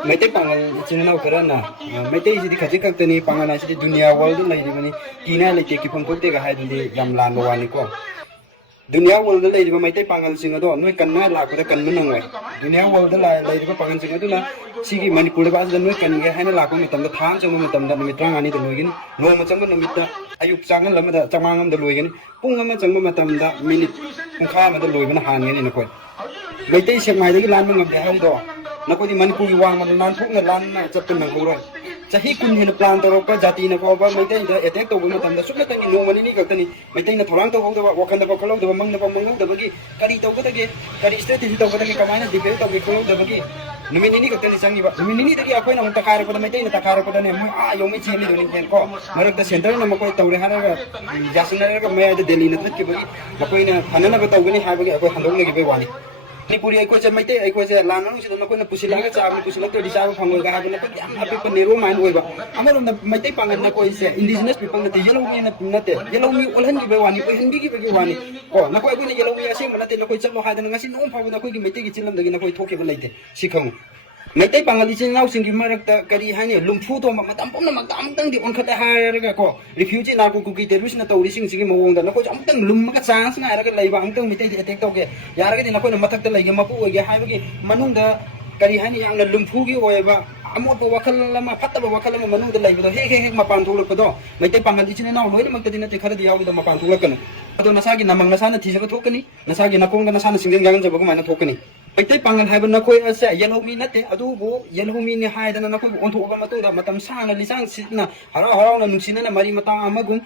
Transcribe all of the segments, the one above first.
Maitai pangal ichina karana maitai jidi khaji kaktani pangana sidi dunia world lai dibani kina lete ki phang phokte ga haidi yam lan wani ko dunia world lai diba maitai pangal singa do noi kanna la ko kan manangwai dunia world lai diba pangal singa duna sigi manipur ba da noi kan ga haina la ko mitam da thang chang mitam da numit rangani da loigin no ma chang numit da ayuk changan lam da chamangam da loigin pung ma chang mitam da minute pungkha ma da loibana han ngani na ko maitai semai da lan ngam da hai do Nakoi Manipur wang man nan thuk na lan na chapin nang ko roi chahi kun hin plan to ka jati na ko ba maitai da attack to ma tam da sukna tani no mani ni ka tani maitai na thorang to ho da wakan da ko khalo da mang da mang da bagi kari to ko da ge kari strategy to ko da ge kamana dipel to ge ko da bagi numini ni ka tani sangi ba numini ni da ge akoi na ta kare ko da maitai na ta kare ko da ne a yo mi chemi do ni ken ko marak da center na ma ko tawre hara ga jasna ga me da delhi na thak ke bagi makoi na hanana ba to gani ha bagi akoi handong na ge be wani Manipuri ay ko sa may tay ay ko sa lanang sila na ko na pusila ka sa amin pusila to di sa pangoy ka habon na ko am happy pa niro man oy ba amo na may tay pangan na ko sa indigenous people na yellow mi na nate yellow mi ulhan gi wani ko hindi gi wani ko na ko ay na yellow mi ase manate na ko chalo hada na ngasi noong pa na ko gi may tay gi chilam dagi na ko thoke ba laite sikhang Maitai pangali sinau singi marakta kari hani lumfu to matam pom na magdam tang di on khata haraga ko refugee na ko kuki terrorist na tawri sing singi mawong da na ko amtang lum ka chance nga raga laiba amtang mitai di attack to ge yaraga di na ko na matak ta laiga mapu ge haibagi manung da kari hani yang na lumfu gi oeba amot ba wakal lama fatta ba wakal lama manung da laiba do he he mapan thulak do maitai pangali sinau loi mak ta dinate khara di yaw da mapan thulak kan ado nasagi namang nasana thisaga thokani nasagi nakong da nasana singgen gangan jabaga mana thokani Maitai pangal hai ban nakoi ase yellow mi nate adu bo yellow mi ni hai dana nakoi on thoba matu da matam sana lisang sitna hara hara na nuksina na mari mata amagum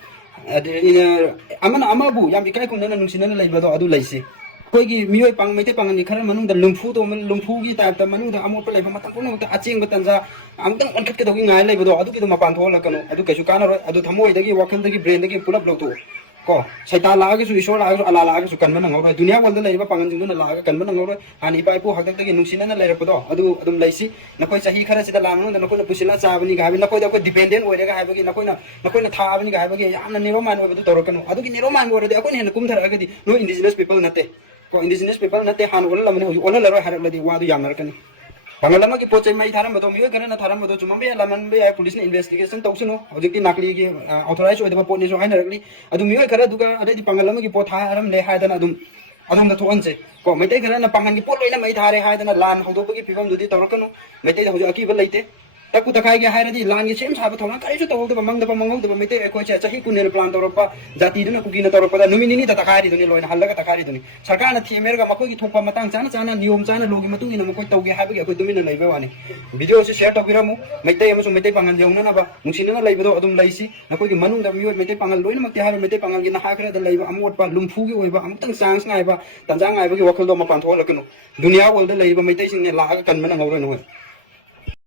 amana amabu yam ikai kum na nuksina na laiba do adu laisi koi gi mioi pang maitai pangal ni khara manung da lumfu to lumfu gi ta ta manung da amot laiba matam pun ta aching batan ja amtang on khat ke dogi ngai laiba do adu gi do mapan thola kanu adu kaisu kana ro adu thamoi dagi wakal dagi brain dagi pulap lo to ko saita laga su isor laga su ala laga su kanman ngau rai dunia wal da laiba pangan jung na laga kanman ngau rai hani pai pu hakdak tagi nungsina na laira podo adu adum laisi nakoi sahi khara sida lamnu da nakoi na pusila chabani ga bi nakoi da ko dependent oire ga haibagi nakoi na thabani ga haibagi yamna niroman oibu torokanu adu gi niroman ore de akoi ne kum thara ga di no indigenous people nate ko indigenous people nate han ola lamne ola laro harak ladi wadu yamnar kan Pangalama ki pochai mai tharam bato miyo kana na tharam bato chuma be laman be ay police na investigation tawsuno objecti nakli ki authorized oida ba poni so haina rakli adu miyo kara duga ade di pangalama ki pot haram le haidana adum da thuanse ko maitai kara na pangan ki pot loina mai thare haidana lan hodo ki pibam dudi tawrakanu maitai da hojo aki ba laite taku takai ge haira di lan ge sem saba thona kai su tawol da mang da mangol da maitai ko cha chahi kunel plan tawrapa jati duna kuki na tawrapa da numini ni da takari duni loina halaga takari duni sarkar na thimer ga makoi ki thokpa matang chana chana niyom chana logi matung ina makoi tawge habi ga ko dumina laiba wani video se share tawiramu maitai amu maitai pangal jeuna na ba nungsina na laiba do adum laisi nakoi ki manung da miyo maitai pangal loina makti habi maitai pangal gi na hakra da laiba amot pa lumfu gi oiba amtang chance ngai ba tanjang ngai ba gi wakal do mapan thola kanu dunia world da laiba maitai sing ne la ga kan mana ngawro no